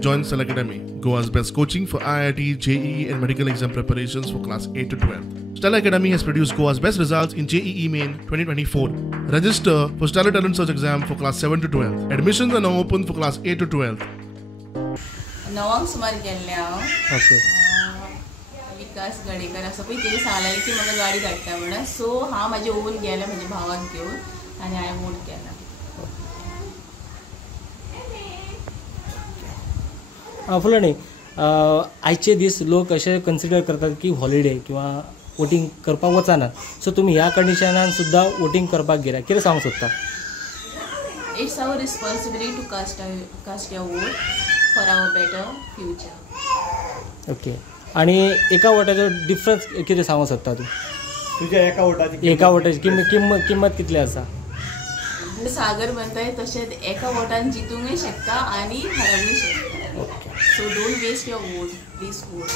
Join Stella Academy, Goa's best coaching for IIT, JEE and medical exam preparations for class 8 to 12. Stella Academy has produced Goa's best results in JEE Main 2024. Register for Stella Talent Search exam for class 7 to 12. Admissions are now open for class 8 to 12. नवांक सुमार गेल्ले हांव okay विकास गडेकर असं पळय तेणी सांगलें की म्हाका गाडी धाडटा म्हणून सो हांव म्हाजे ओन गेलें म्हाज्या भावाक घेवन आनी हांवें वोट केला. फुलाणी आयचे दीस लोक असे कन्सिडर करतात की हॉलिडे किंवा वोटिंग करपाक वचनात सो तुमी ह्या कंडिशनान सुद्दां वोटिंग करपाक गेल्या कितें सांगूंक सोदता? It's our responsibility to cast your vote for our better future. Okay आणि एका वोटाचो डिफरन्स कितें सांगूंक सोदता तूं? तुज्या एका वोटाची किंमत कितली आसा? सागर म्हणताय तशेंच एका वोटान जितूंकय शकता आनी हरवूंक शकता. So don't waste your vote, please vote.